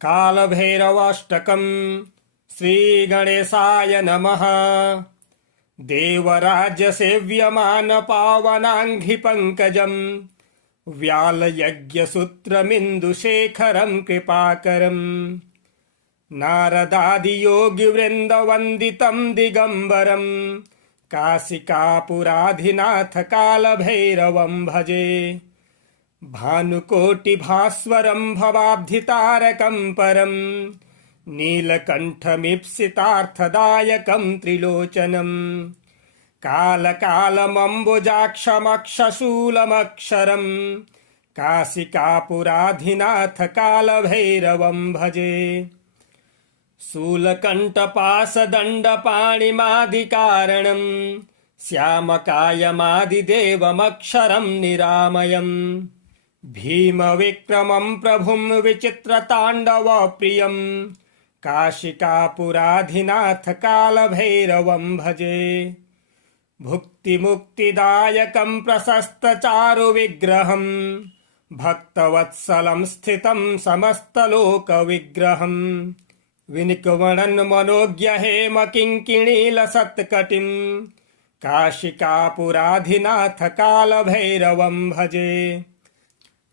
कालभैरवाष्टकम् श्रीगणेशाय नमः। देवराज्यसेव्यमानपावनाङ्घ्रिपङ्कजम् व्यालयज्ञसूत्रमिन्दुशेखरम् कृपाकरम् नारदादियोगिवृन्दवन्दितम् दिगम्बरम् काशिकापुराधिनाथ कालभैरवम् भजे। भानुकोटिभास्वरम् भवाब्धितारकम् परम् नीलकण्ठमीप्सितार्थदायकम् त्रिलोचनम् कालकालमम्बुजाक्षमक्षशूलमक्षरम् काशिकापुराधिनाथ कालभैरवम् भजे। शूलकण्ठपाशदण्डपाणिमादिकारणम् श्यामकायमादिदेवमक्षरम् निरामयम् भीमविक्रमम् प्रभुम् विचित्रताण्डवप्रियम् काशिकापुराधिनाथ कालभैरवम् भजे। भुक्तिमुक्तिदायकम् प्रशस्तचारुविग्रहम् भक्तवत्सलम् स्थितम् समस्तलोकविग्रहम् विनिकुवणन्मनोज्ञहेमकिङ्किणीलसत्कटिम् काशिकापुराधिनाथ कालभैरवम् भजे।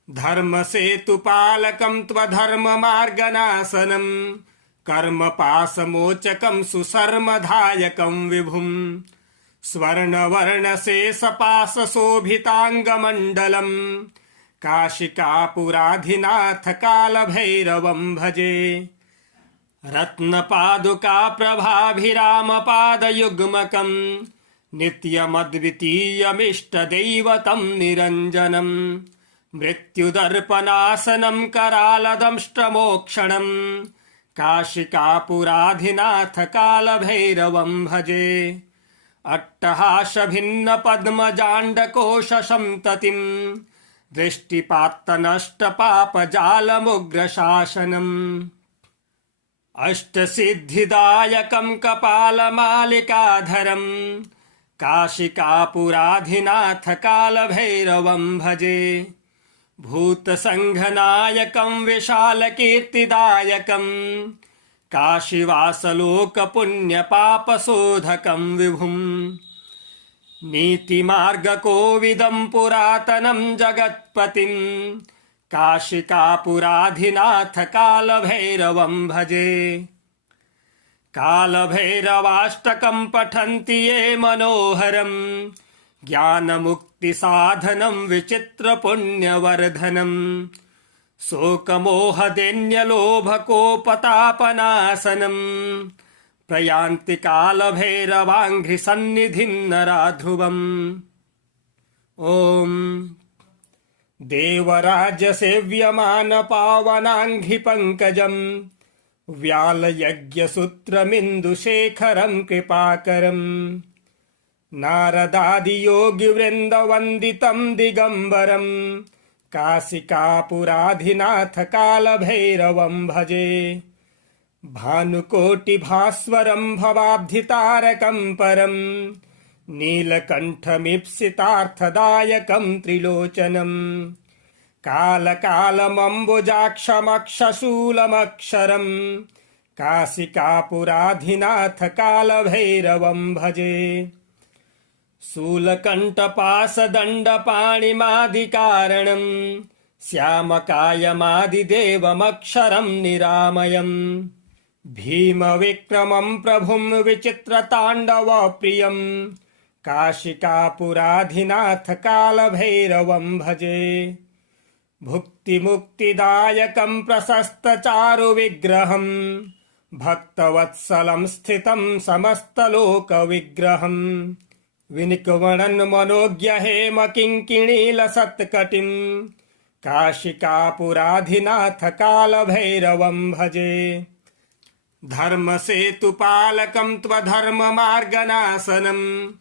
धर्मसेतुपालकम् त्वधर्ममार्गनाशनम् कर्मपाशमोचकम् सुशर्मदायकम् विभुम् स्वर्णवर्णशेषपाशशोभिताङ्गमण्डलम् काशिकापुराधिनाथ कालभैरवम् भजे। रत्नपादुकाप्रभाभिरामपादयुग्मकम् नित्यमद्वितीयमिष्टदैवतम् निरञ्जनम् मृत्युदर्पनाशनम् करालदंष्ट्रमोक्षणम् काशिकापुराधिनाथ कालभैरवम् भजे। अट्टहासभिन्नपद्मजाण्डकोशसन्ततिम् दृष्टिपात्तनष्टपापजालमुग्रशासनम् अष्टसिद्धिदायकम् कपालमालिकाधरम् काशिकापुराधिनाथ कालभैरवम् भजे। भूतसङ्घनायकम् विशालकीर्तिदायकम् काशीवासलोकपुण्यपापशोधकम् विभुम् नीतिमार्गकोविदम् पुरातनम् जगत्पतिम् काशिकापुराधिनाथ कालभैरवम् भजे। कालभैरवाष्टकम् पठन्ति ये मनोहरम् ज्ञानमुक्तिसाधनम् विचित्रपुण्यवर्धनम् शोकमोहदैन्यलोभकोपतापनाशनम् प्रयान्ति कालभैरवाङ्घ्रिसन्निधिम् नराध्रुवम्। ॐ देवराज्यसेव्यमानपावनाङ्घ्रिपङ्कजम् व्यालयज्ञसूत्रमिन्दुशेखरम् कृपाकरम् नारदादियोगिवृन्दवन्दितम् दिगम्बरम् काशिकापुराधिनाथ कालभैरवम् भजे। भानुकोटिभास्वरम् भवाब्धितारकम् परम् नीलकण्ठमीप्सितार्थदायकम् त्रिलोचनम् कालकालमम्बुजाक्षमक्षशूलमक्षरम् काशिकापुराधिनाथ कालभैरवम् भजे। शूलकण्ठपाशदण्डपाणिमादिकारणम् श्यामकायमादिदेवमक्षरम् निरामयम् भीमविक्रमम् प्रभुम् विचित्रताण्डवप्रियम् काशिकापुराधिनाथ कालभैरवम् भजे। भुक्तिमुक्तिदायकम् प्रशस्तचारुविग्रहम् भक्तवत्सलम् स्थितम् समस्तलोकविग्रहम् विनिकुवणन्मनोज्ञहेमकिङ्किणीलसत्कटिम् काशिकापुराधिनाथ कालभैरवम् भजे। धर्मसेतुपालकम् त्वधर्ममार्गनाशनम्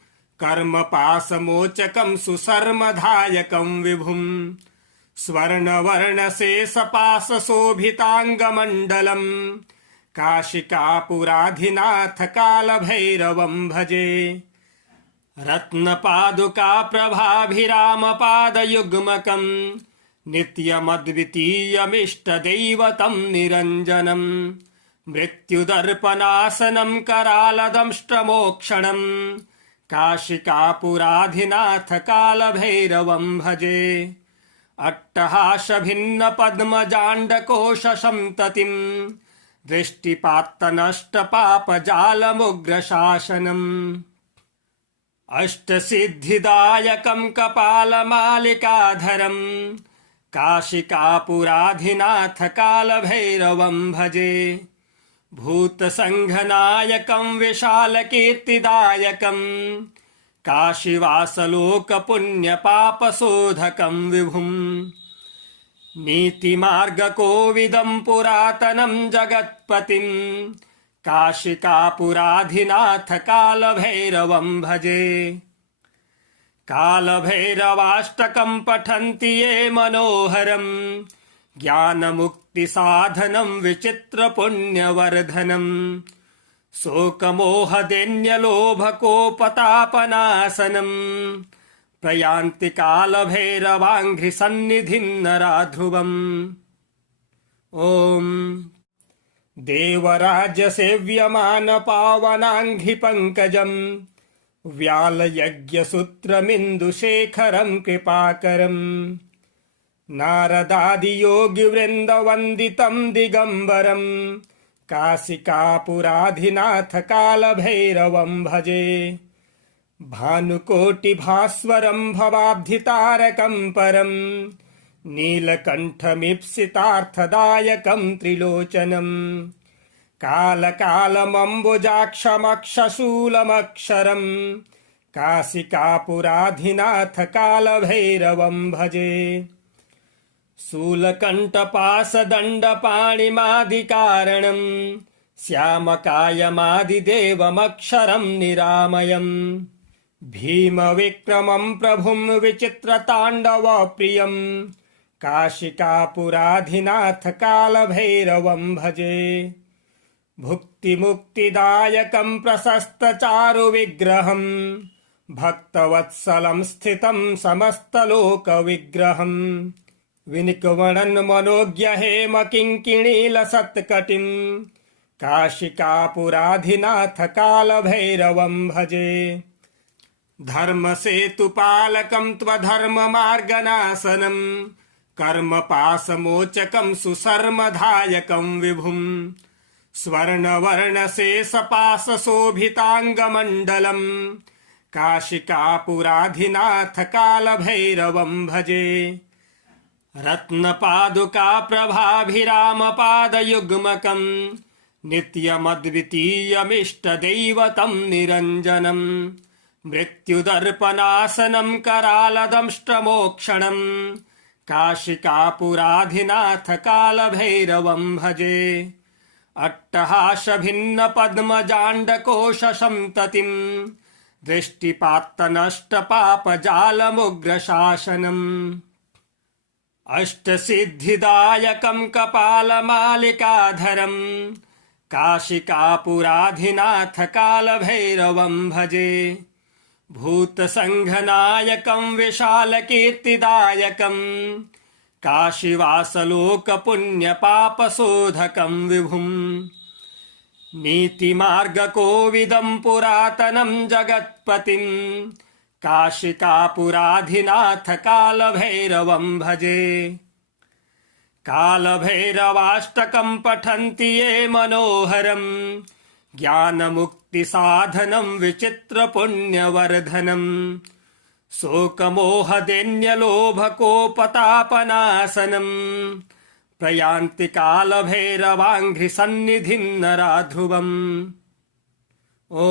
कर्मपाशमोचकम् सुशर्मदायकम् विभुम् स्वर्णवर्णशेषपाशशोभिताङ्गमण्डलम् काशिकापुराधिनाथ कालभैरवम् भजे। रत्नपादुकाप्रभाभिरामपादयुग्मकम् नित्यमद्वितीयमिष्टदैवतं निरञ्जनम् मृत्युदर्पणासनं करालदंष्ट्रमोक्षणम् काशिकापुराधिनाथ कालभैरवं भजे अट्टहासभिन्नपद्मजाण्डकोशसन्ततिम् दृष्टिपात्तनष्टपापजालमुग्रशासनम् अष्टसिद्धिदायकं कपालमालिकाधरम् काशिकापुराधिनाथ कालभैरवं भजे भूतसङ्घनायकं विशालकीर्तिदायकं काशीवासलोकपुण्यपापशोधकं विभुम् नीतिमार्गकोविदं पुरातनं जगत्पतिं काशिकापुराधिनाथ कालभैरवं भजे कालभैरवाष्टकं पठन्ति ये मनोहरम् ज्ञानमुक्तिसाधनं विचित्रपुण्यवर्धनम् शोकमोहदैन्यलोभकोपतापनाशनम् प्रयान्ति कालभैरवाङ्घ्रिसन्निधिं नराध्रुवम् ॐ देवराज्यसेव्यमानपावनाङ्घ्रिपङ्कजम् व्यालयज्ञसूत्रमिन्दुशेखरं कृपाकरम् नारदादियोगिवृन्दवन्दितं दिगम्बरम् काशिकापुराधिनाथ कालभैरवं भजे भानुकोटिभास्वरं भवाब्धितारकं परम् नीलकण्ठमीप्सितार्थदायकं त्रिलोचनम् कालकालमम्बुजाक्षमक्षशूलमक्षरम् काशिकापुराधिनाथ कालभैरवं भजे शूलकण्ठपाशदण्डपाणिमादिकारणम् श्यामकायमादिदेवमक्षरं निरामयम् भीमविक्रमं प्रभुं विचित्रताण्डवप्रियम् काशिकापुराधिनाथ कालभैरवं भजे भुक्तिमुक्तिदायकं प्रशस्तचारुविग्रहम् भक्तवत्सलं स्थितं समस्तलोकविग्रहम् विनिकवणन् मनोज्ञहेमकिङ्किणीलसत्कटिम् काशिकापुराधिनाथ कालभैरवं भजे धर्मसेतुपालकं त्वधर्ममार्गनाशनम् कर्मपाशमोचकं सुशर्मधायकं विभुम् स्वर्णवर्णशेषपाशशोभिताङ्गमण्डलम् काशिकापुराधिनाथ कालभैरवं भजे रत्नपादुकाप्रभाभिरामपादयुग्मकम् नित्यमद्वितीयमिष्टदैवतं निरञ्जनम् मृत्युदर्पणासनं करालदंष्ट्रमोक्षणम् काशिकापुराधिनाथ कालभैरवं भजे अट्टहासभिन्नपद्मजाण्डकोशसन्ततिम् दृष्टिपात्तनष्टपापजालमुग्रशासनम् अष्टसिद्धिदायकं कपालमालिकाधरम् काशिकापुराधिनाथ कालभैरवं भजे भूतसङ्घनायकं विशालकीर्तिदायकं काशीवासलोकपुण्यपापशोधकं विभुम् नीतिमार्गकोविदं पुरातनं जगत्पतिं काशिकापुराधिनाथ कालभैरवं भजे कालभैरवाष्टकं पठन्ति ये मनोहरम् ज्ञानमुक्तिसाधनं विचित्रपुण्यवर्धनम् शोकमोहदैन्यलोभकोपतापनाशनम् प्रयान्ति कालभैरवाङ्घ्रिसन्निधिं नराध्रुवम् ॐ